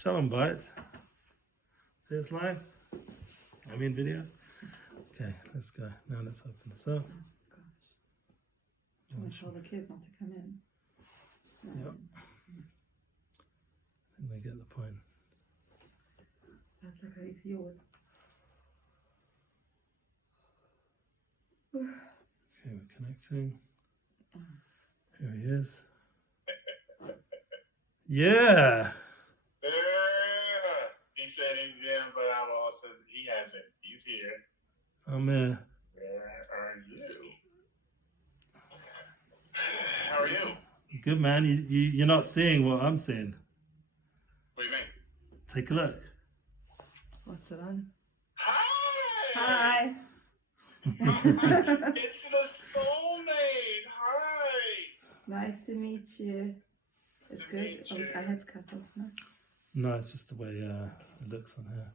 Shalom bite. See it's live? I mean video? Okay, let's go. Now let's open this up. I tell the kids not to come in. Yep. I think they get the point. That's okay, it's yours. Okay, we're connecting. Here he is. Yeah. He said he's in, but I'm also, he hasn't. He's here. I'm here. Where are you? How are you? Good, man. You're not seeing what I'm seeing. What do you mean? Take a look. What's it on? Hi! Hi. It's the soulmate. Hi! Nice to meet you. It's To good. meet you. Oh, my head's cut off now. No, it's just the way it looks on here.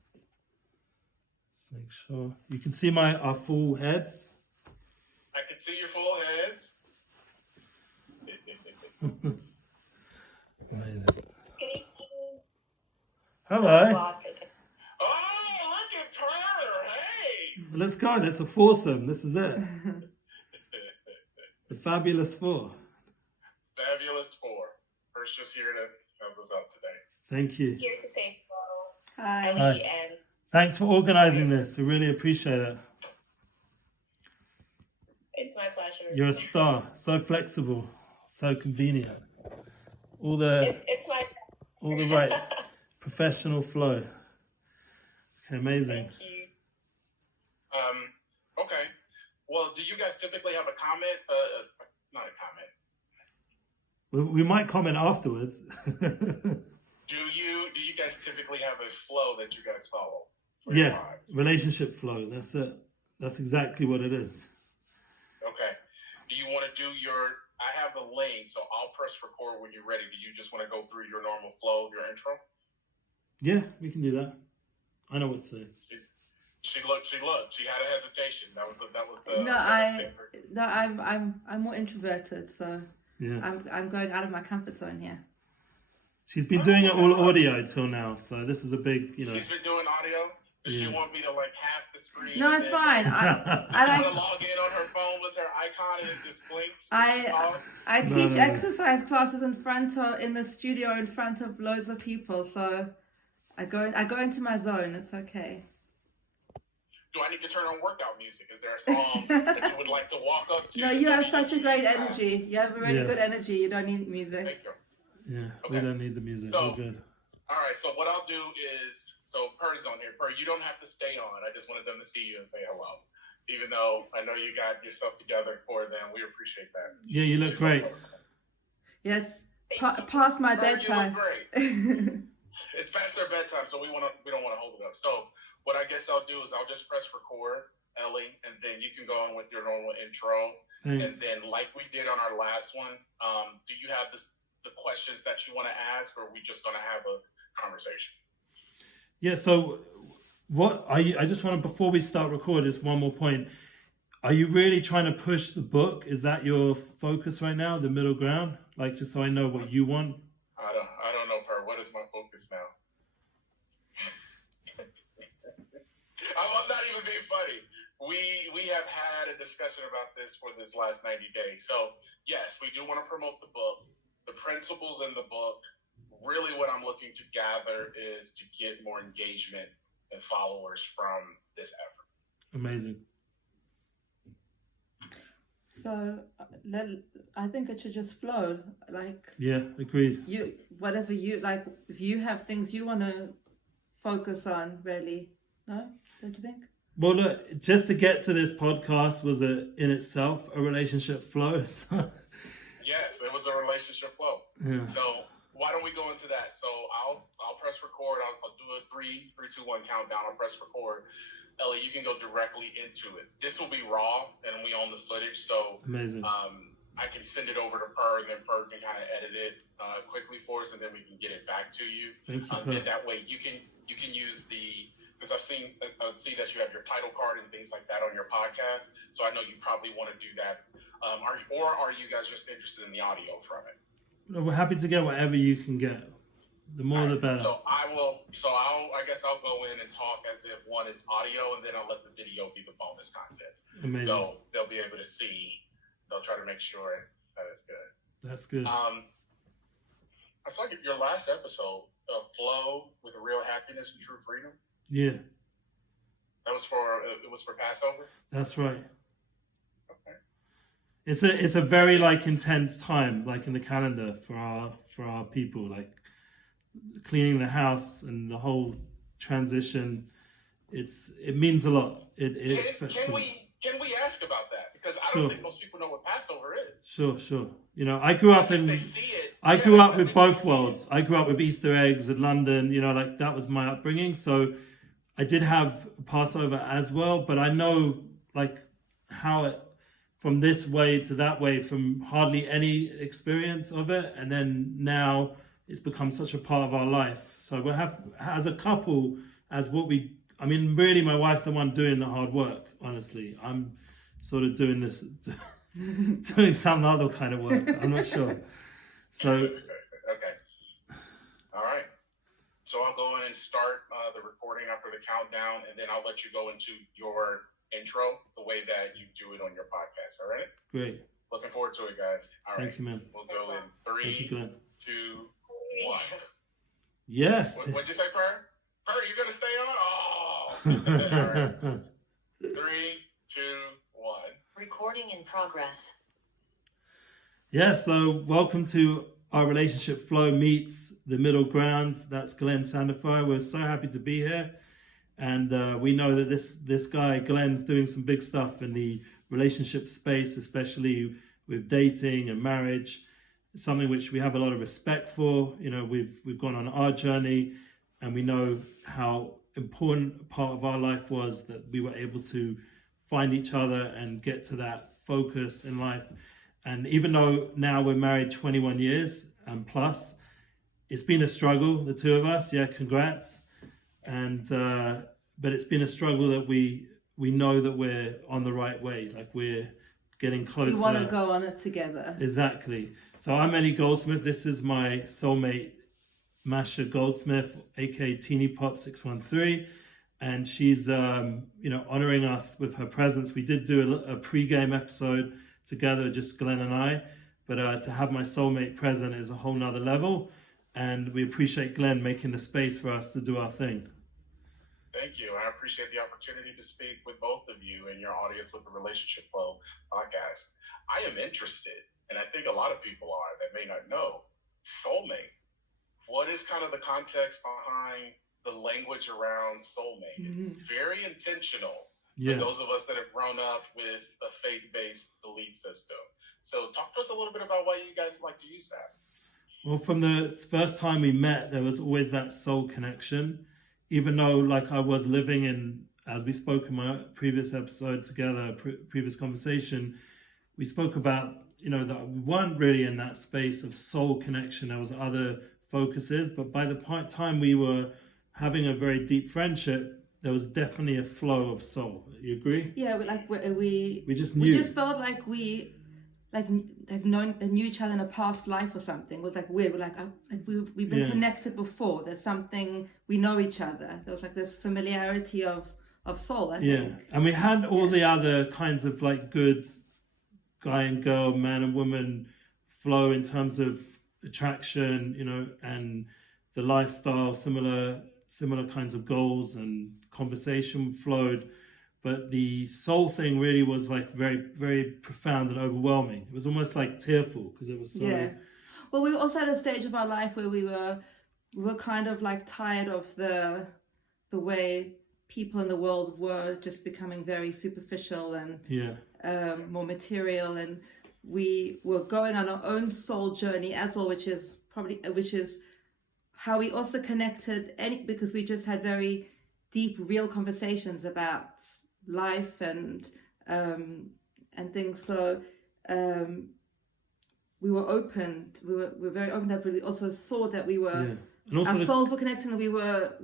Let's make sure. You can see our full heads. I can see your full heads. Amazing. Good Hello. Oh, look at her. Hey! Let's go. It's a foursome. This is it. The fabulous four. Fabulous four. First, just here to help us out today. Thank you. Here to say hello, Hi. Ellie, Hi. and Thanks for organizing this. We really appreciate it. it's my pleasure. You're a star. So flexible. So convenient. All the right professional flow. Okay, amazing. Thank you. Okay. Well, do you guys typically have a comment? Not a comment. We might comment afterwards. Do you guys typically have a flow that you guys follow? for your Yeah, lives? relationship flow. That's it. That's exactly what it is. Okay. Do you want to do I have a link, so I'll press record when you're ready. Do you just want to go through your normal flow of your intro? Yeah, we can do that. I know what to say. She looked. She had a hesitation. That was the. No, I'm more introverted, so Yeah. I'm going out of my comfort zone here. She's been doing it all audio till now, so this is a big, She's been doing audio. Does she Yeah. want me to half the screen? No, and it's then- fine. Does I she want like. to log in on her phone with her icon and it just blinks? I No, teach no. exercise classes in the studio in front of loads of people, so I go into my zone. It's okay. Do I need to turn on workout music? Is there a song that you would like to walk up to? No, you have such a great energy. You have a really Yeah. good energy. You don't need music. Thank you. Yeah, we Okay. don't need the music. So- We're good. All right, so what I'll do is, Per's on here. Per, you don't have to stay on. I just wanted them to see you and say hello. Even though I know you got yourself together for them, we appreciate that. Yeah, you look She's so great. close. Yeah, it's past my Per, you bedtime. look great. It's past their bedtime, so we don't want to hold it up. So what I guess I'll do is I'll just press record, Ellie, and then you can go on with your normal intro. And Thanks. then, like we did on our last one, do you have the questions that you want to ask, or are we just going to have a conversation? Yeah, so what are you? I just want to, before we start recording, just one more point. Are you really trying to push the book? Is that your focus right now, the middle ground? Just so I know what you want. I don't know, Per. What is my focus now? I'm not even being funny. We have had a discussion about this for this last 90 days. So, yes, we do want to promote the book, the principles in the book. Really what I'm looking to gather is to get more engagement and followers from this effort. Amazing. So I think it should just flow. Yeah, agreed. Whatever you like. If you have things you want to focus on, really, no, don't you think? Well, look, just to get to this podcast was in itself a relationship flow. So, Yes, it was a relationship flow. yeah. So why don't we go into that? So I'll press record. I'll do a 3, 2, 1 countdown. I'll press record. Ellie, you can go directly into it. This will be raw, and we own the footage, so Amazing. I can send it over to Per, and then Per can kind of edit it quickly for us, and then we can get it back to you. Thank you, Then Per. that way you can use because I see that you have your title card and things like that on your podcast. So I know you probably want to do that. Are you guys just interested in the audio from it? We're happy to get whatever you can get. The more the better. So I guess I'll go in and talk as if one, it's audio, and then I'll let the video be the bonus content. Amazing. So they'll be able to see. They'll try to make sure that it's good. That's good. I saw your last episode of Flow with Real Happiness and True Freedom. Yeah. That was for Passover. That's right. Okay. It's a very like intense time, like in the calendar for our people, like cleaning the house and the whole transition. It means a lot. Can we ask about that? Because I Sure. don't think most people know what Passover is. Sure. You know, I grew up They see it. I grew up with both worlds. I grew up with Easter eggs in London, you know, like that was my upbringing. So I did have Passover as well, but I know like how it, from this way to that way, from hardly any experience of it. And then now it's become such a part of our life. So we have, as a couple, really my wife's the one doing the hard work, honestly. I'm sort of doing this, doing some other kind of work. I'm not sure. So, Okay. All right. So I'll go in and start the recording after the countdown, and then I'll let you go into your intro the way that you do it on your podcast. All right? great. Looking forward to it, guys. All right. Thank you, man. We'll go in Thank you, 3, Glenn. 2, 1. Yes. What'd you say, Per? Per, you gonna stay on? Oh. All right. 3, 2, 1. Recording in progress. Yeah, so welcome to our relationship flow meets the middle ground. That's Glenn Sandifer. We're so happy to be here. And we know that this guy, Glenn's doing some big stuff in the relationship space, especially with dating and marriage. It's something which we have a lot of respect for. You know, we've gone on our journey, and we know how important a part of our life was that we were able to find each other and get to that focus in life. And even though now we're married 21 years and plus, it's been a struggle, the two of us. Yeah, congrats. And but it's been a struggle that we know that we're on the right way. Like we're getting closer. We want to go on it together. Exactly. So I'm Ellie Goldsmith. This is my soulmate, Masha Goldsmith, aka Teeny Pop 613, and she's honoring us with her presence. We did do a pre-game episode together, just Glenn and I, but to have my soulmate present is a whole nother level, and we appreciate Glenn making the space for us to do our thing. Thank you. I appreciate the opportunity to speak with both of you and your audience with the Relationship Flow podcast. I am interested, and I think a lot of people are that may not know, soulmate. What is kind of the context behind the language around soulmate? Mm-hmm. It's very intentional for those of us that have grown up with a faith-based belief system. So talk to us a little bit about why you guys like to use that. Well, from the first time we met, there was always that soul connection. Even though, like, I was living in, as we spoke in my previous episode together, previous conversation, we spoke about, that we weren't really in that space of soul connection. There was other focuses, but by the time we were having a very deep friendship, there was definitely a flow of soul. You agree? Yeah, we just knew. We just felt like we knew each other in a past life or something. It was like weird. We've been connected before. There's something, we know each other. There was like this familiarity of soul, I think. And we had all the other kinds of like good guy and girl, man and woman flow in terms of attraction, and the lifestyle, similar kinds of goals, and conversation flowed. But the soul thing really was like very, very profound and overwhelming. It was almost like tearful because it was so... Yeah. Well, we were also at a stage of our life where we were kind of like tired of the way people in the world were just becoming very superficial and more material. And we were going on our own soul journey as well, which is how we also connected, because we just had very deep, real conversations about life and things. So we were open. We were very open, but we also saw that we were and also our souls were connecting, and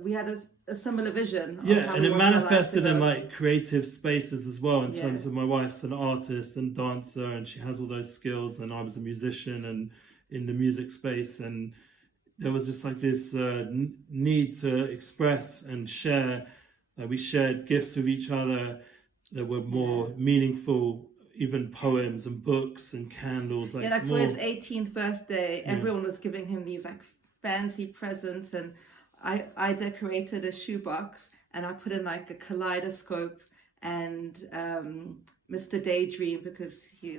we had a similar vision. And it manifested in like creative spaces as well. In terms of my wife's an artist and dancer, and she has all those skills, and I was a musician and in the music space, and there was just like this need to express and share. We shared gifts with each other that were more meaningful, even poems and books and candles. Like, yeah, like more, for his 18th birthday, everyone was giving him these like fancy presents, and I decorated a shoebox and I put in like a kaleidoscope and Mr. Daydream, because we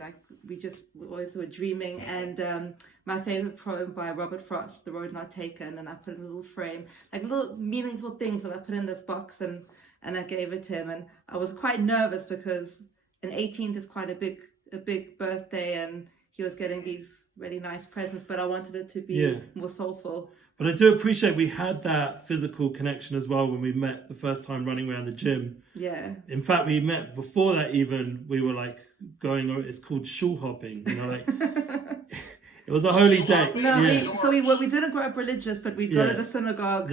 always were dreaming, and my favorite poem by Robert Frost, The Road Not Taken, and I put in a little frame, like little meaningful things that I put in this box, and I gave it to him. And I was quite nervous because an 18th is quite a big birthday, and he was getting these really nice presents, but I wanted it to be more soulful. But I do appreciate we had that physical connection as well when we met the first time running around the gym. Yeah. In fact, we met before that even. We were like going, it's called shul hopping. You know, like it was a holy day. No, yeah. we didn't grow up religious, but we'd go to the synagogue,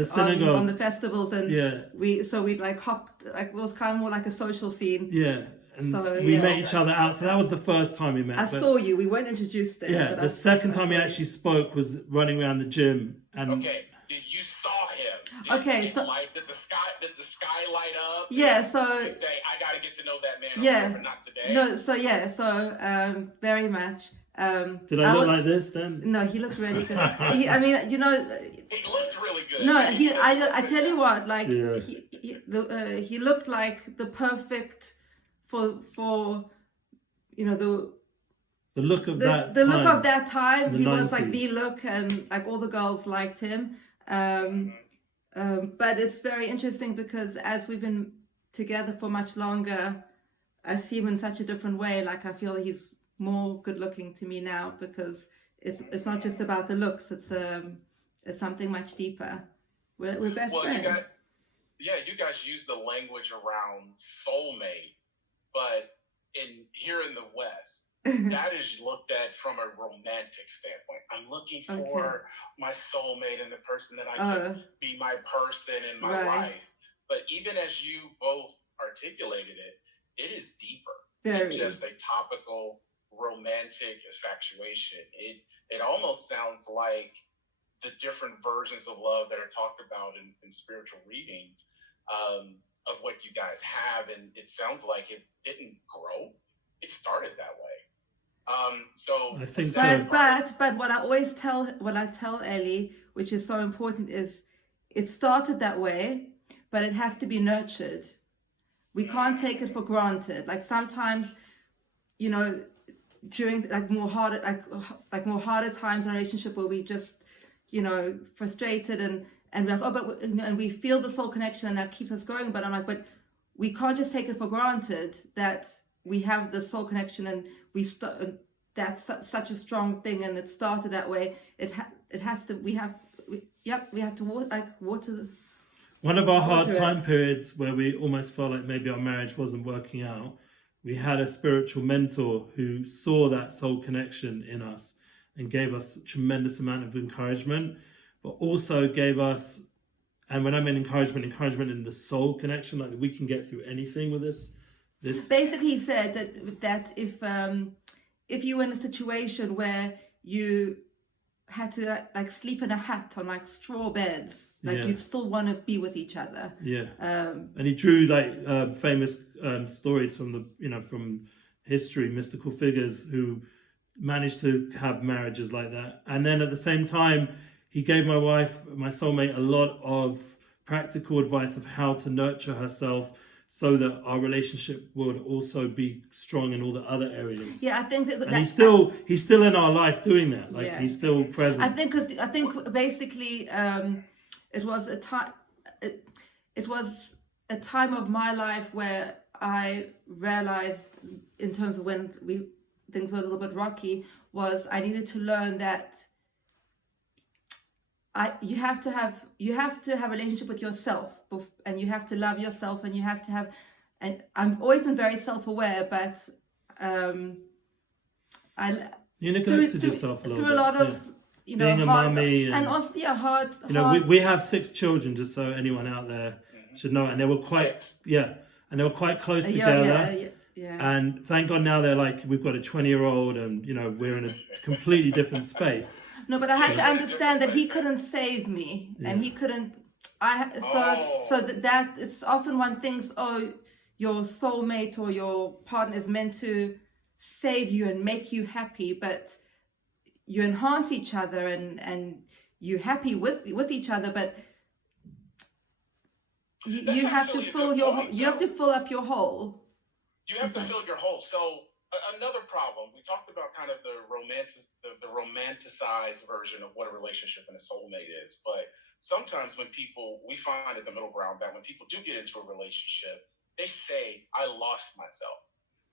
on the festivals, and we'd like hopped. Like, it was kind of more like a social scene. Yeah. And we met each other out. So that was the first time we met. I saw you. We weren't introduced there. Yeah, the second time we actually spoke was running around the gym. And okay, you saw him. Did the sky light up? Yeah, so you say, I got to get to know that man. Yeah, but not today. No, so very much. Did I look like this then? No, he looked really good. He looked really good. No, I tell you what, like he looked like the perfect for the look of that the time. look of that time. He 90s. was like the look, and like all the girls liked him. But it's very interesting because as we've been together for much longer, I see him in such a different way. Like, I feel he's more good looking to me now, because it's not just about the looks. It's something much deeper. We're best friends. You guys use the language around soulmate, but here in the West, that is looked at from a romantic standpoint. I'm looking for my soulmate and the person that I can be my person in my life. But even as you both articulated it is deeper than just a topical romantic infatuation. It almost sounds like the different versions of love that are talked about in spiritual readings of what you guys have, and it sounds like it didn't grow. It started that way. So I think so. But what I tell Ellie, which is so important, is it started that way, but it has to be nurtured. We can't take it for granted. Like, sometimes, during more harder times in a relationship where we just, frustrated and we're like, and we feel the soul connection and that keeps us going. But I'm like, but we can't just take it for granted that we have the soul connection, and that's such a strong thing, and it started that way. We have to water. One of our hard time periods where we almost felt like maybe our marriage wasn't working out, we had a spiritual mentor who saw that soul connection in us and gave us a tremendous amount of encouragement, but also gave us, and when I mean encouragement in the soul connection, like we can get through anything with this. Basically, he said that if you were in a situation where you had to like sleep in a hut on like straw beds, you'd still want to be with each other. And he drew like famous stories from from history, mystical figures who managed to have marriages like that. And then at the same time, he gave my wife, my soulmate, a lot of practical advice of how to nurture herself so that our relationship would also be strong in all the other areas. Yeah, I think that, and he's still in our life doing that. Like he's still present. I think basically it was a time. It was a time of my life where I realized, in terms of when things were a little bit rocky, was I needed to learn that you have to have a relationship with yourself, and you have to love yourself, and you have to have. And I've always been very self-aware, but you neglected yourself a little bit. Through a lot of being a mummy, and also hard. We have 6 children, just so anyone out there should know, and they were quite close together. And thank God now they're like, we've got a 20-year-old, and we're in a completely different space. No, but I had to Yeah. understand that he couldn't save me, and he couldn't. So that it's often one thinks, oh, your soulmate or your partner is meant to save you and make you happy, but you enhance each other and you're happy with each other, but you have to fill you have to fill up your hole. You have to fill your hole. So another problem, we talked about kind of the romanticized version of what a relationship and a soulmate is. But sometimes we find at the middle ground that when people do get into a relationship, they say, I lost myself.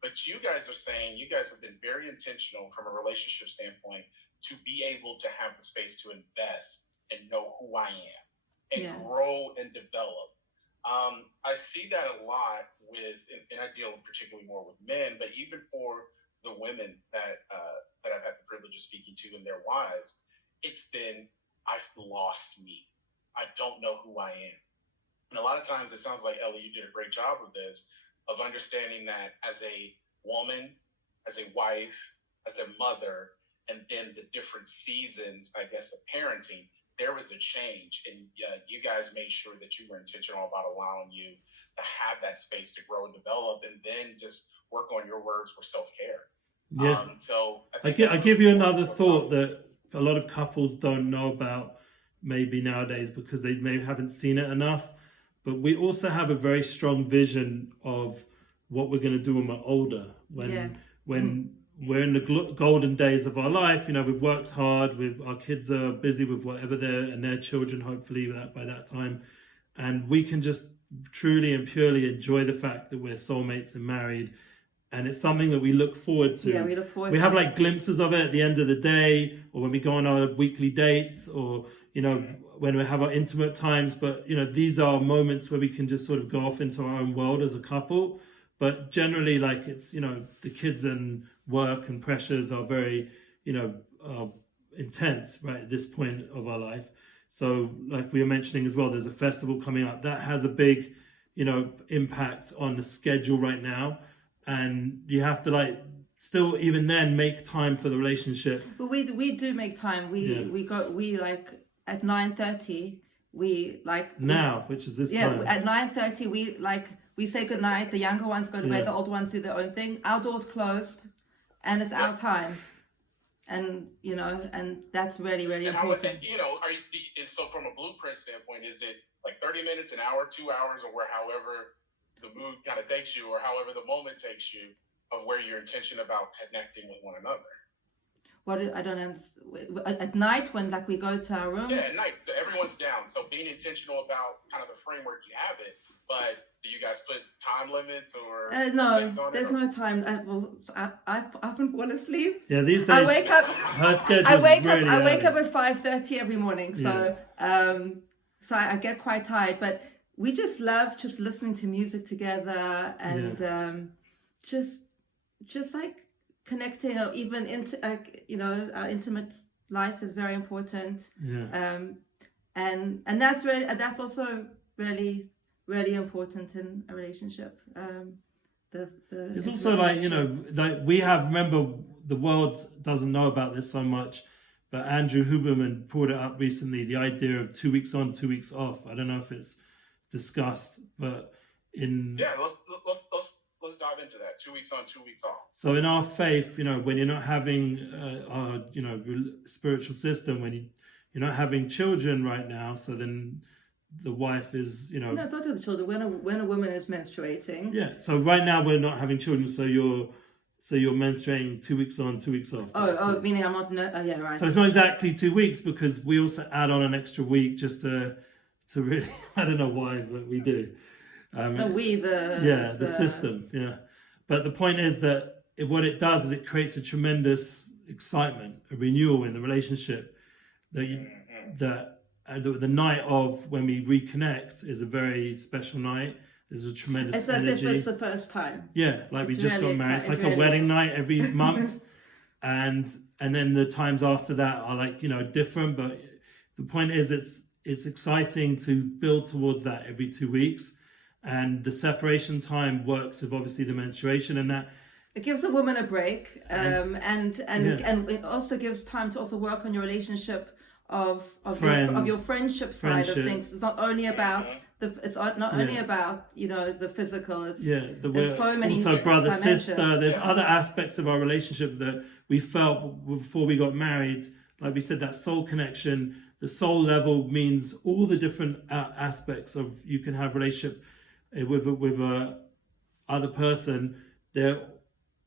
But you guys are saying you guys have been very intentional from a relationship standpoint to be able to have the space to invest and know who I am and grow and develop. I see that a lot and I deal particularly more with men, but even for the women that I've had the privilege of speaking to and their wives, it's been, I've lost me. I don't know who I am. And a lot of times it sounds like, Ellie, you did a great job of this, of understanding that as a woman, as a wife, as a mother, and then the different seasons, I guess, of parenting, there was a change, and you guys made sure that you were intentional about allowing you to have that space to grow and develop, and then just work on your words for self-care. Yeah. So I give you another thought that a lot of couples don't know about maybe nowadays because they maybe haven't seen it enough. But we also have a very strong vision of what we're going to do when we're older. When we're in the golden days of our life, we've worked hard, our kids are busy with whatever their children, hopefully by that time. And we can just truly and purely enjoy the fact that we're soulmates and married. And it's something that we look forward to. Yeah, we look forward to. We have like glimpses of it at the end of the day, or when we go on our weekly dates, or, when we have our intimate times. But, these are moments where we can just sort of go off into our own world as a couple. But generally, like it's, the kids and work and pressures are very, intense, right, at this point of our life. So like we were mentioning as well, there's a festival coming up that has a big, impact on the schedule right now. And you have to still even then make time for the relationship. But we do make time. We at 9:30 which is this time. Yeah, at 9:30 we say goodnight. The younger ones go to bed. The older ones do their own thing. Our door's closed, and it's our time. And and that's really, really important. So from a blueprint standpoint, is it like 30 minutes, an hour, 2 hours, or however the mood kind of takes you, or however the moment takes you, of where your intention about connecting with one another? I don't understand. At night when we go to our room? Yeah, at night. So everyone's down. So being intentional about kind of the framework, you have it. But do you guys put time limits or no? There's no time. I often fall asleep. Yeah, these days I wake up. Her schedule. I wake up at 5:30 every morning. So so I get quite tired. But we just love just listening to music together and just like connecting, or even into our intimate life is very important. And that's also really, really important in a relationship. It's also we have, remember, the world doesn't know about this so much, but Andrew Huberman brought it up recently, the idea of 2 weeks on, 2 weeks off. I don't know if it's discussed, but let's dive into that. 2 weeks on, 2 weeks off. So in our faith, when you're not having our spiritual system, when you're not having children right now, so then the wife is no, it's not with the children. When a woman is menstruating. Yeah. So right now we're not having children, so you're menstruating 2 weeks on, 2 weeks off. Meaning I'm not. Yeah, right. So it's not exactly 2 weeks, because we also add on an extra week just to really, I don't know why, but we do. The system. Yeah. But the point is that what it does is it creates a tremendous excitement, a renewal in the relationship. The night of when we reconnect is a very special night. There's a tremendous energy. It's as if it's the first time. Yeah, we just got married. It's like a wedding night every month. and then the times after that are different. But the point is it's exciting to build towards that every 2 weeks. And the separation time works with obviously the menstruation, and it gives a woman a break, and it also gives time to also work on your relationship of your friendship side of things. It's not only about only about the physical. It's there's so many also brother dimensions. sister. There's other aspects of our relationship that we felt before we got married. Like we said, that soul connection. The soul level means all the different aspects of you can have relationship with a other person. They're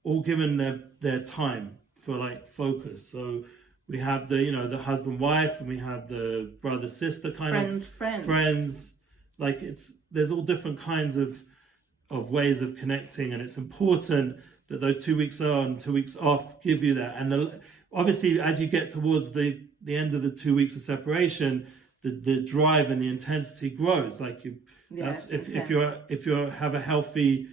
all given their time for like focus. So we have the husband wife, and we have the brother sister friends. Like there's all different kinds of ways of connecting, and it's important that those 2 weeks on, 2 weeks off give you that. And obviously, as you get towards the end of the 2 weeks of separation, the drive and the intensity grows. Like if you have a healthy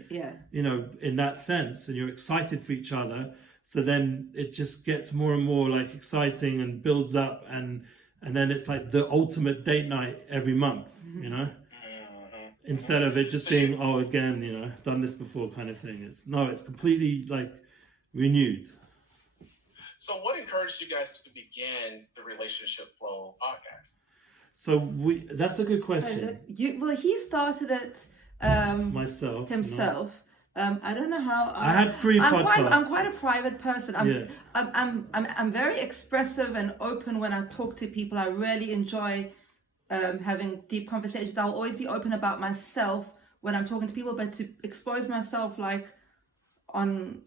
in that sense, and you're excited for each other, so then it just gets more and more like exciting and builds up, and then it's like the ultimate date night every month, instead of it just being again done this before kind of thing. It's completely like renewed. So what encouraged you guys to begin the Relationship Flow podcast? So that's a good question. He started it myself himself. I don't know how. I had 3 podcasts. I'm quite a private person. I'm very expressive and open when I talk to people. I really enjoy having deep conversations. I'll always be open about myself when I'm talking to people, but to expose myself like on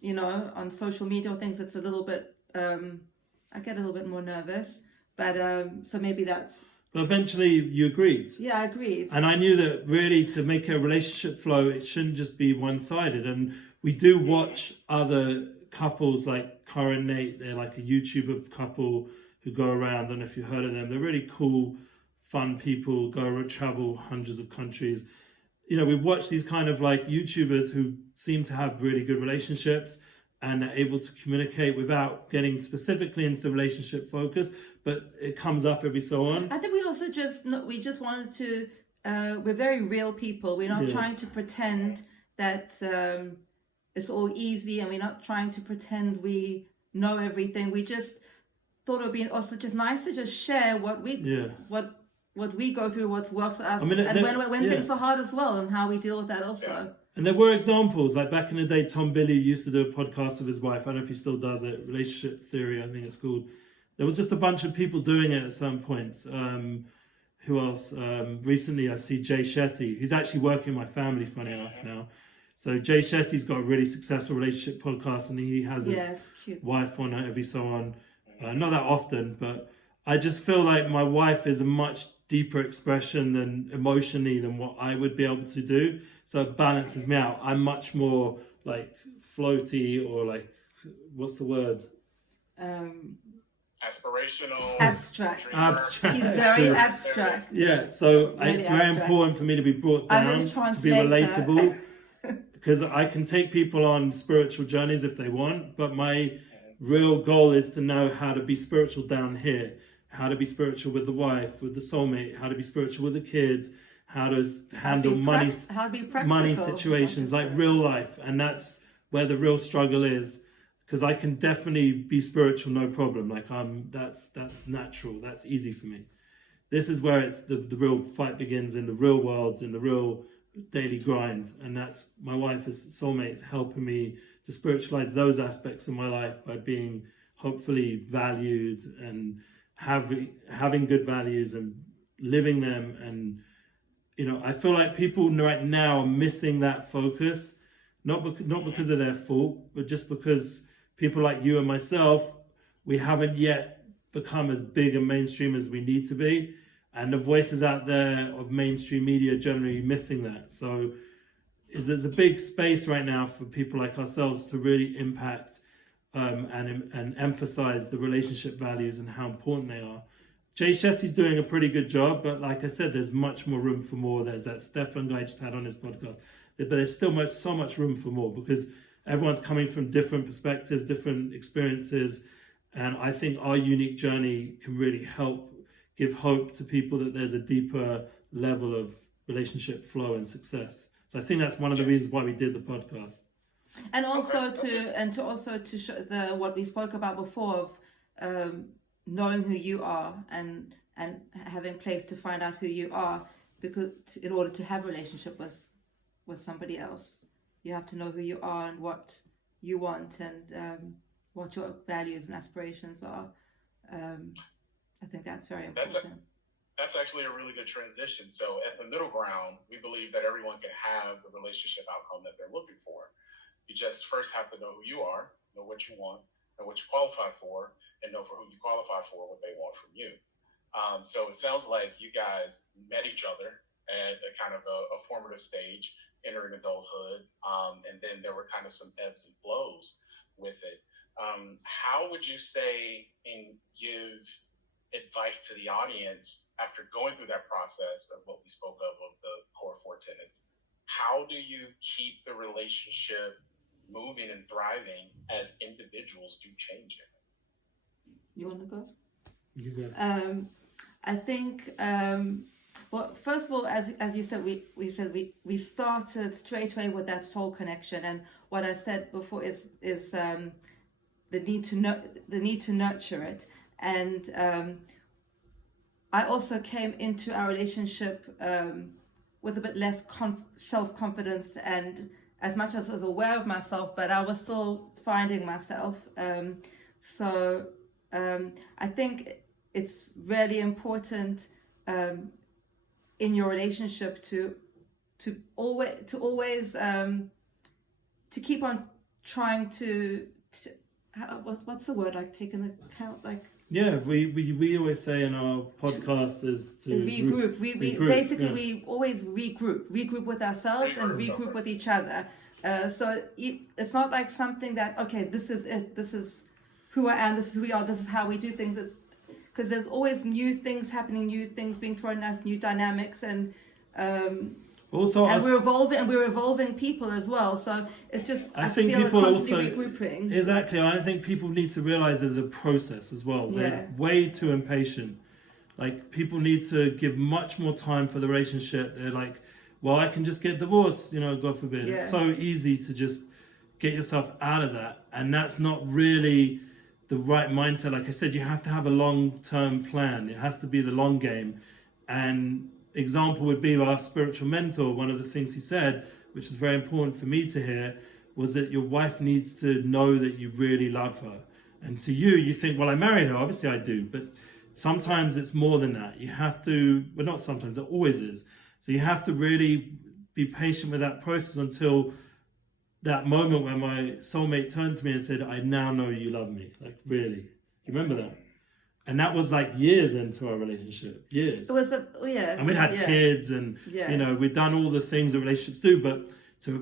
social media or things, it's a little bit. I get a little bit more nervous, but so maybe that's. But eventually you agreed. Yeah, I agreed. And I knew that really to make a relationship flow, it shouldn't just be one-sided. And we do watch other couples like Cara and Nate. They're like a YouTuber couple who go around. I don't know if you've heard of them. They're really cool, fun people, travel hundreds of countries. We watch these kind of like YouTubers who seem to have really good relationships and are able to communicate without getting specifically into the relationship focus, but it comes up every so on. I think we also just wanted to, we're very real people. We're not trying to pretend that it's all easy, and we're not trying to pretend we know everything. We just thought it would be also just nice to just share what we go through, what's worked for us, and when things are hard as well, and how we deal with that also. Yeah. And there were examples, like back in the day, Tom Billy used to do a podcast with his wife. I don't know if he still does it, Relationship Theory, I think it's called. There was just a bunch of people doing it at some points. Who else? Recently, I see Jay Shetty, who's actually working in my family, funny enough now. So Jay Shetty's got a really successful relationship podcast, and he has his wife on it every so on. Not that often, but I just feel like my wife is a much deeper expression than emotionally than what I would be able to do. So it balances me out. I'm much more like floaty, or like, what's the word? Aspirational. Abstract. Abstract. He's very abstract. Yeah, so Really it's very important for me to be brought down, to be relatable, because I can take people on spiritual journeys if they want, but my real goal is to know how to be spiritual down here, how to be spiritual with the wife, with the soulmate, how to be spiritual with the kids, how to handle money situations, like real life. And that's where the real struggle is, because I can definitely be spiritual, no problem. Like that's natural, that's easy for me. This is where it's the real fight begins, in the real world, in the real daily grind. And that's my wife as soulmate is helping me to spiritualize those aspects of my life by being hopefully valued and having good values and living them. And I feel like people right now are missing that focus, not because of their fault, but just because people like you and myself, we haven't yet become as big and mainstream as we need to be, and the voices out there of mainstream media generally missing that. So there's a big space right now for people like ourselves to really impact and emphasize the relationship values and how important they are. Jay Shetty's doing a pretty good job, but like I said, there's much more room for more. There's that Stefan guy I just had on his podcast, but there's still so much room for more, because everyone's coming from different perspectives, different experiences, and I think our unique journey can really help give hope to people that there's a deeper level of relationship flow and success. So I think that's one of the reasons why we did the podcast. And also Okay. to show the what we spoke about before of knowing who you are and having place to find out who you are, because in order to have a relationship with somebody else, you have to know who you are and what you want and what your values and aspirations are. I think that's very important. That's actually a really good transition. So at the middle ground, we believe that everyone can have the relationship outcome that they're looking for. You just first have to know who you are, know what you want, know what you qualify for, and know for who you qualify for, what they want from you. So it sounds like you guys met each other at a kind of a formative stage, entering adulthood, and then there were kind of some ebbs and flows with it. How would you say and give advice to the audience after going through that process of what we spoke of the core four tenets? How do you keep the relationship moving and thriving as individuals do change it? You want to go? You go. I think, well, first of all, as you said, we started straight away with that soul connection, and what I said before is the need to nurture it, and I also came into our relationship with a bit less self-confidence, and as much as I was aware of myself, but I was still finding myself. So I think it's really important in your relationship to always to keep on trying to what's the word, like taking account, like. Yeah, we always say in our podcast is to regroup. We basically, yeah. We always regroup with ourselves and regroup with each other. So it's not like something that, okay, this is it, this is who I am, this is who we are, this is how we do things. It's because there's always new things happening, new things being thrown at us, new dynamics, and also and we're evolving people as well. So it's just I think feel people constantly also regrouping. Exactly. I think people need to realize there's a process as well. They're way too impatient. Like, people need to give much more time for the relationship. They're like, well, I can just get divorced, God forbid. Yeah. It's so easy to just get yourself out of that, and that's not really the right mindset. Like I said, you have to have a long-term plan. It has to be the long game. And example would be our spiritual mentor. One of the things he said, which is very important for me to hear, was that your wife needs to know that you really love her. And to you, you think, well, I married her, obviously I do, but sometimes it's more than that. You have to, well, not sometimes, it always is. So you have to really be patient with that process until that moment where my soulmate turned to me and said, I now know you love me. Like, really. You remember that? And that was like years into our relationship. Years. It was and we'd had kids, and we'd done all the things that relationships do, but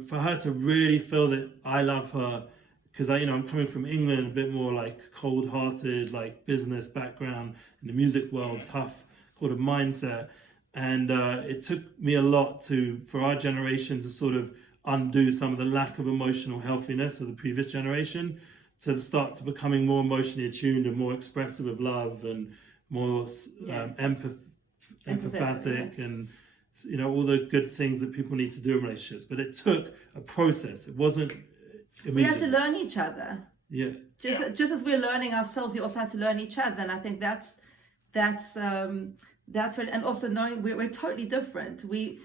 for her to really feel that I love her, because I'm coming from England, a bit more like cold-hearted, like business background in the music world, tough sort of mindset, and it took me a lot for our generation to sort of undo some of the lack of emotional healthiness of the previous generation, to start to becoming more emotionally attuned and more expressive of love and more empathetic and all the good things that people need to do in relationships. But it took a process. It wasn't immediate. We had to learn each other. Yeah. Just as we're learning ourselves, we also had to learn each other, and I think that's really, and also knowing we're totally different. We're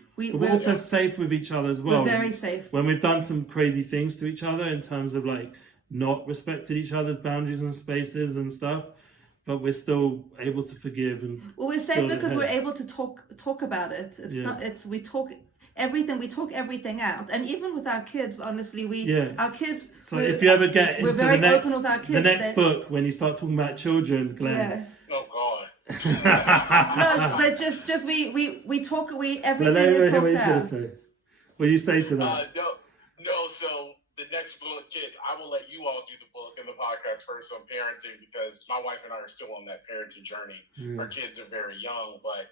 also safe with each other as well. We're very safe. When we've done some crazy things to each other in terms of like not respected each other's boundaries and spaces and stuff, but we're still able to forgive and. Well, we're safe because we're able to talk about it. We talk everything out, and even with our kids, honestly, our kids. So if you ever get into the next book, when you start talking about children, Glenn. Yeah. Oh God. No, but just we talk. Everything is talked out. What do you say to that? No. So the next book, kids, I will let you all do the book and the podcast first on parenting, because my wife and I are still on that parenting journey. Our kids are very young, but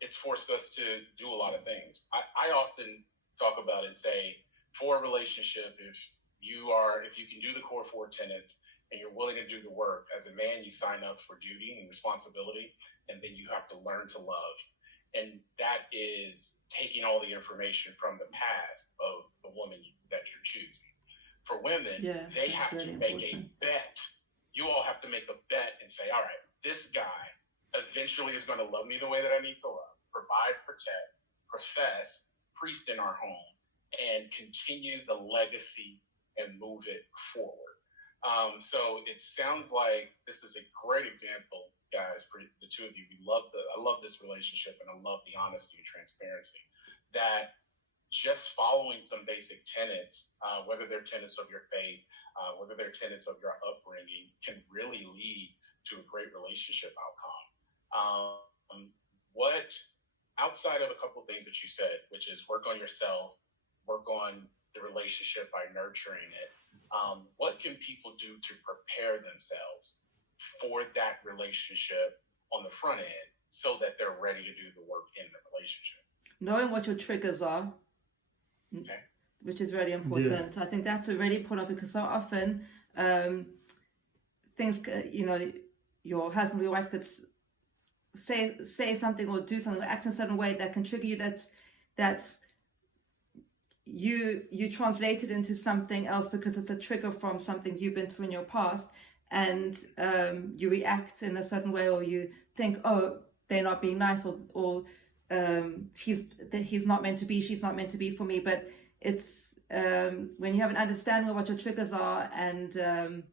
it's forced us to do a lot of things. I often talk about it, say, for a relationship, if you can do the core four tenets and you're willing to do the work, as a man, you sign up for duty and responsibility, and then you have to learn to love. And that is taking all the information from the past of the woman that you're choosing. For women, they have to make a bet. You all have to make a bet and say, all right, this guy eventually is going to love me the way that I need to love, provide, protect, profess, priest in our home, and continue the legacy and move it forward. So it sounds like this is a great example, guys, for the two of you. I love this relationship, and I love the honesty and transparency. That just following some basic tenets, whether they're tenets of your faith, whether they're tenets of your upbringing, can really lead to a great relationship outcome. What, outside of a couple of things that you said, which is work on yourself, work on the relationship by nurturing it, what can people do to prepare themselves for that relationship on the front end so that they're ready to do the work in the relationship? Knowing what your triggers are. Okay. Which is really important. I think that's a really important, because so often things, your husband or your wife could say something or do something or act in a certain way that can trigger you. That's you translate it into something else because it's a trigger from something you've been through in your past, and you react in a certain way, or you think, oh, they're not being nice, or he's not meant to be, she's not meant to be for me. But it's when you have an understanding of what your triggers are, and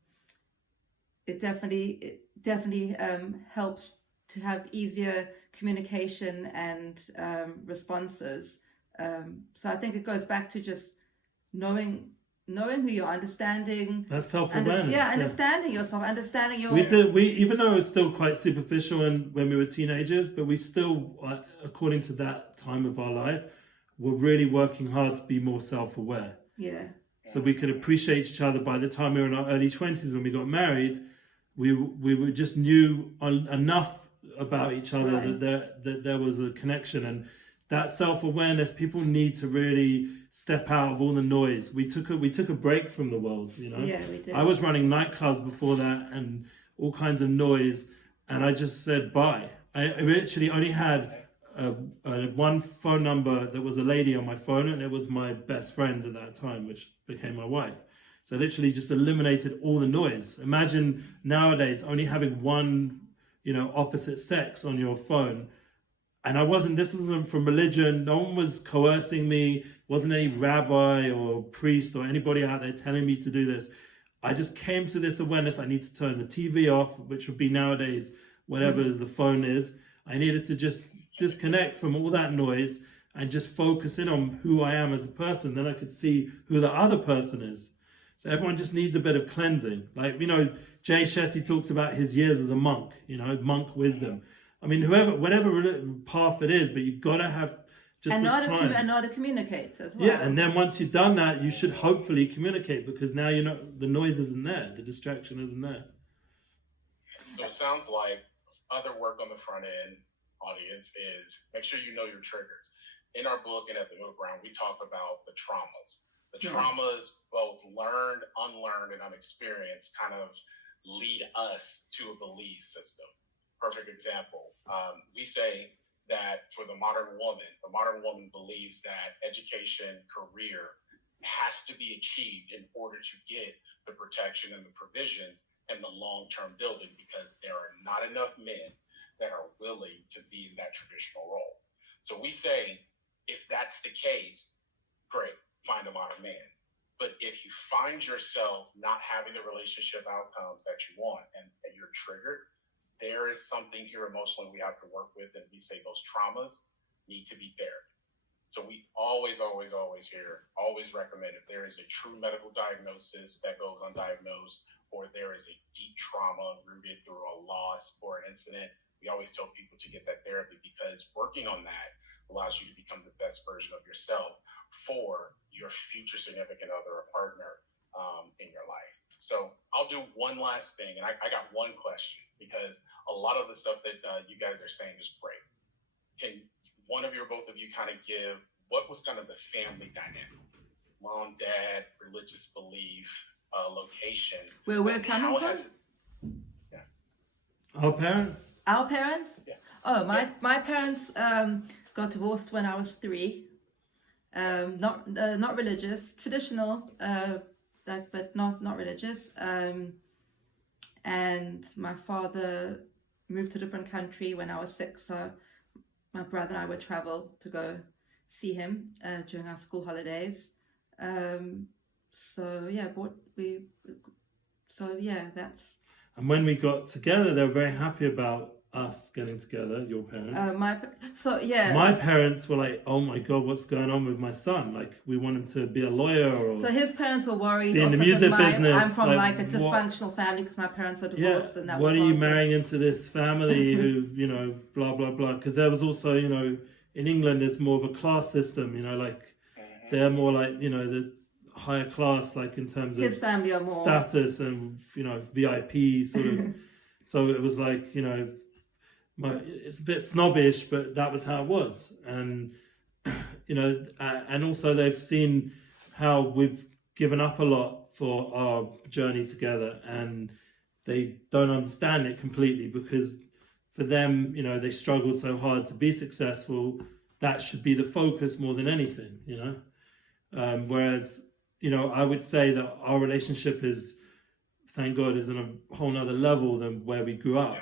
it definitely helps to have easier communication and responses. So I think it goes back to just knowing who you're, understanding. That's self-awareness. Understanding yourself, understanding your... We even though it was still quite superficial when we were teenagers, but we still, according to that time of our life, were really working hard to be more self-aware. Yeah. So we could appreciate each other. By the time we were in our early 20s, when we got married, we were just knew enough about each other, right, that there was a connection. And that self-awareness, people need to really step out of all the noise. We took a break from the world, Yeah, we did. I was running nightclubs before that and all kinds of noise, and I just said bye. I actually only had one phone number that was a lady on my phone, and it was my best friend at that time, which became my wife. So I literally just eliminated all the noise. Imagine nowadays only having one, opposite sex on your phone. And this wasn't from religion. No one was coercing me. Wasn't any rabbi or priest or anybody out there telling me to do this. I just came to this awareness. I need to turn the TV off, which would be nowadays whatever the phone is. I needed to just disconnect from all that noise and just focus in on who I am as a person. Then I could see who the other person is. So everyone just needs a bit of cleansing. Like, Jay Shetty talks about his years as a monk, monk wisdom. I mean, whatever path it is, but you've got to have just and the time. And know how to communicate as well. Yeah, and then once you've done that, you should hopefully communicate, because now the noise isn't there, the distraction isn't there. So it sounds like other work on the front end, audience, is make sure you know your triggers. In our book and at the Middle Ground, we talk about the traumas. The traumas, both learned, unlearned, and unexperienced, kind of lead us to a belief system. Perfect example. We say that for the modern woman believes that education, career has to be achieved in order to get the protection and the provisions and the long-term building, because there are not enough men that are willing to be in that traditional role. So we say, if that's the case, great, find a modern man. But if you find yourself not having the relationship outcomes that you want and you're triggered, there is something here emotionally we have to work with, and we say those traumas need to be buried. So we always recommend, if there is a true medical diagnosis that goes undiagnosed, or there is a deep trauma rooted through a loss or an incident, we always tell people to get that therapy, because working on that allows you to become the best version of yourself for your future significant other or partner in your life. So I'll do one last thing, and I got one question, because a lot of the stuff that you guys are saying is great. Can one of you or both of you kind of give what was kind of the family dynamic? Mom, dad, religious belief, location. Where we're coming from? Our parents. Our parents? Yeah. Oh, my parents got divorced when I was 3. Not religious, traditional that, but not religious. And my father moved to a different country when I was 6, so my brother and I would travel to go see him during our school holidays. So that's. And when we got together, they were very happy about us getting together, your parents. My parents were like, oh my God, what's going on with my son? Like, we want him to be a lawyer or... So his parents were worried. Be in the music business. I'm from like a dysfunctional family because my parents are divorced. And that what was are you marrying into this family who, blah, blah, blah. Because there was also, in England, there's more of a class system, like they're more like, the higher class, like in terms of his family are more status and, VIP sort of. So it was like, it's a bit snobbish, but that was how it was. And, and also they've seen how we've given up a lot for our journey together, and they don't understand it completely because for them, they struggled so hard to be successful. That should be the focus more than anything, whereas, I would say that our relationship is, thank God, is on a whole nother level than where we grew up.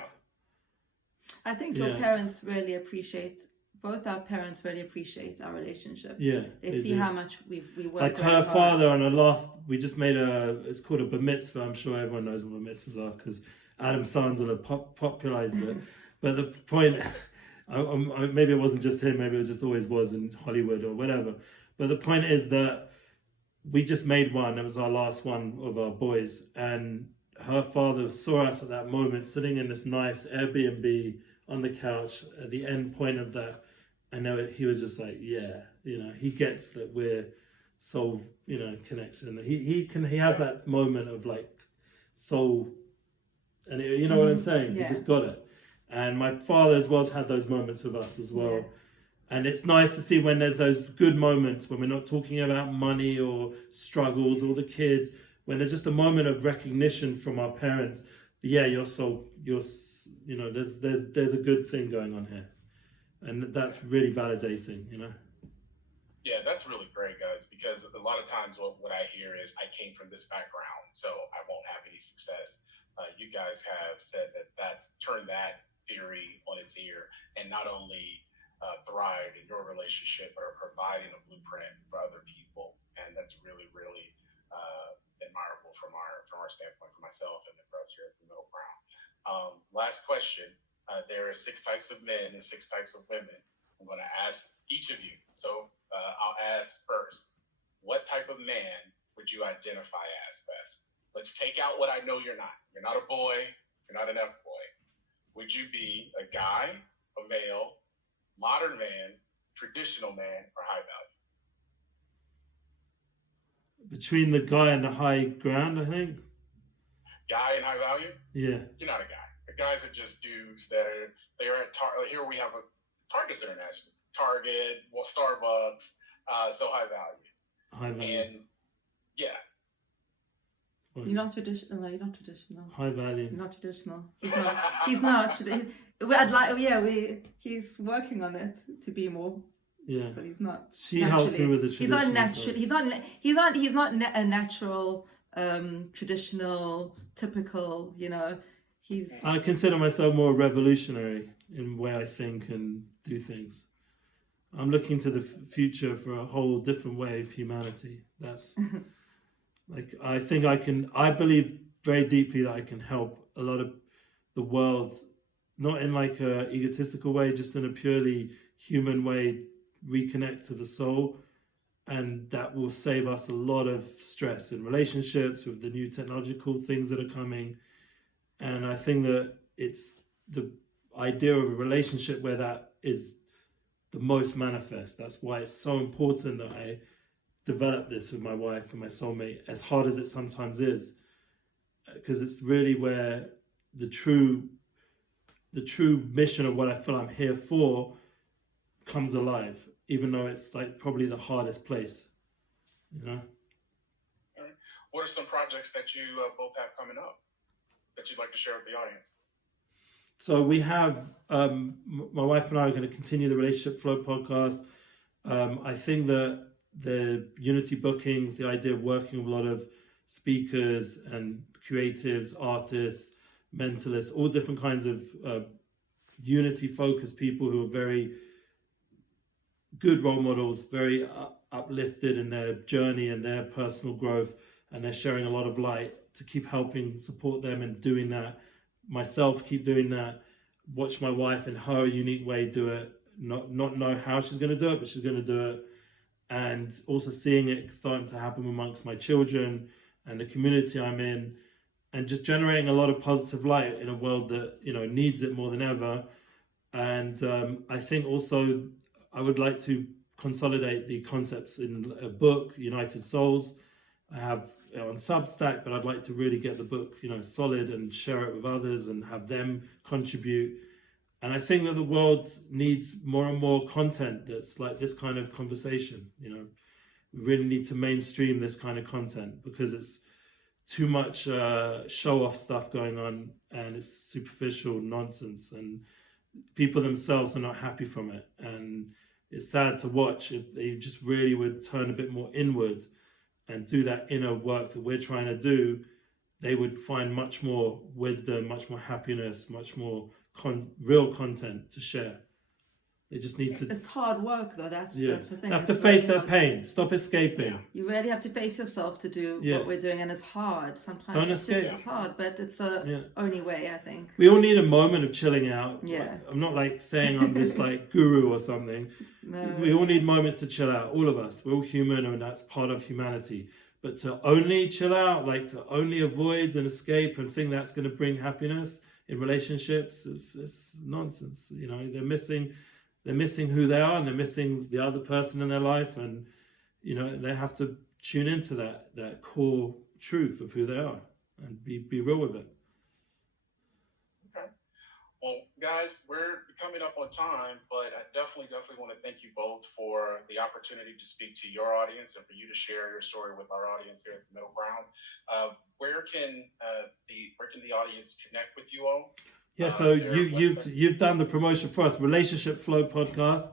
I think your parents really appreciate, both our parents really appreciate our relationship. Yeah. They see how much we work. Like her father on we just made it's called a bar mitzvah. I'm sure everyone knows what bar mitzvahs are because Adam Sandler popularized it. But the point, maybe it wasn't just him, maybe it just always was in Hollywood or whatever. But the point is that we just made one. It was our last one of our boys. And her father saw us at that moment sitting in this nice Airbnb on the couch at the end point of that. And he was just like, he gets that we're so, connected. And he has that moment of like soul. And you know what I'm saying? Yeah. He just got it. And my father as well has had those moments with us as well. Yeah. And it's nice to see when there's those good moments when we're not talking about money or struggles or the kids, when there's just a moment of recognition from our parents. There's a good thing going on here. And that's really validating, Yeah, that's really great, guys, because a lot of times what I hear is I came from this background, so I won't have any success. You guys have said that's turned that theory on its ear and not only thrived in your relationship, but are providing a blueprint for other people. And that's really, really admirable from our standpoint, for myself and for us here at the Middle Ground. Last question. There are 6 types of men and 6 types of women. I'm going to ask each of you. So I'll ask first, what type of man would you identify as best? Let's take out what I know you're not. You're not a boy. You're not an F-boy. Would you be a guy, a male, modern man, traditional man, or high value? Between the guy and the high ground, I think. Guy and high value? Yeah. You're not a guy. The guys are just dudes that they're at here we have Target's international. Target, Starbucks, so high value. High value. And yeah. You're not traditional. No, you're not traditional. High value. You're not traditional. He's not. He's working on it to be more. Yeah. But he's not. She helps me with the traditional. He's not a natural, traditional, typical. I consider myself more revolutionary in the way I think and do things. I'm looking to the future for a whole different way of humanity. That's like, I believe very deeply that I can help a lot of the world, not in like a egotistical way, just in a purely human way, reconnect to the soul. And that will save us a lot of stress in relationships with the new technological things that are coming. And I think that it's the idea of a relationship where that is the most manifest. That's why it's so important that I develop this with my wife and my soulmate, as hard as it sometimes is, because it's really where the true mission of what I feel I'm here for comes alive, even though it's like probably the hardest place, All right. What are some projects that you both have coming up that you'd like to share with the audience? So we have, my wife and I are going to continue the Relationship Flow podcast. I think that the Unity bookings, the idea of working with a lot of speakers and creatives, artists, mentalists, all different kinds of unity-focused people who are very good role models, very uplifted in their journey and their personal growth, and they're sharing a lot of light to keep helping support them in doing that. Myself, keep doing that. Watch my wife in her unique way do it. Not know how she's going to do it, but she's going to do it. And also seeing it starting to happen amongst my children and the community I'm in, and just generating a lot of positive light in a world that, you know, needs it more than ever. And I think also I would like to consolidate the concepts in a book, United Souls. I have on Substack, but I'd like to really get the book, solid and share it with others and have them contribute. And I think that the world needs more and more content that's like this kind of conversation. We really need to mainstream this kind of content because it's too much show-off stuff going on, and it's superficial nonsense, and people themselves are not happy from it. And it's sad to watch. If they just really would turn a bit more inward and do that inner work that we're trying to do, they would find much more wisdom, much more happiness, much more real content to share. They just need to... It's hard work, though. That's the thing. They have to face their pain. Stop escaping. You really have to face yourself to do what we're doing, and it's hard. Sometimes Don't escape. It's hard, but it's the only way, I think. We all need a moment of chilling out. Yeah. I'm not saying I'm this guru or something. No. We all need moments to chill out. All of us. We're all human, and that's part of humanity. But to only chill out, to only avoid and escape and think that's going to bring happiness in relationships, it's nonsense. They're missing who they are, and they're missing the other person in their life, and they have to tune into that core truth of who they are and be real with it. Okay. Well, guys, we're coming up on time, but I definitely want to thank you both for the opportunity to speak to your audience and for you to share your story with our audience here at the Middle Ground. Where can the audience connect with you all? Yeah, so you've done the promotion for us, Relationship Flow podcast,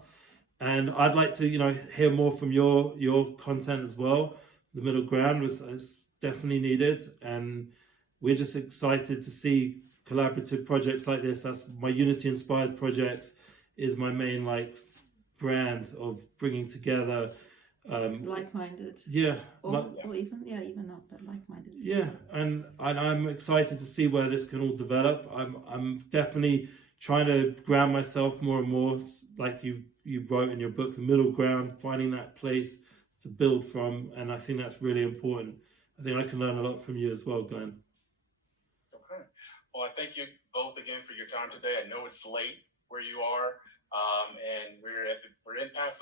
and I'd like to hear more from your content as well. The Middle Ground is definitely needed, and we're just excited to see collaborative projects like this. That's my Unity Inspires projects is my main brand of bringing together like-minded. Or even not, but like-minded. Yeah, and I'm excited to see where this can all develop. I'm definitely trying to ground myself more and more, like you wrote in your book, the middle ground, finding that place to build from, and I think that's really important. I think I can learn a lot from you as well, Glenn. Okay. Well, I thank you both again for your time today. I know it's late where you are, and we're in Passover.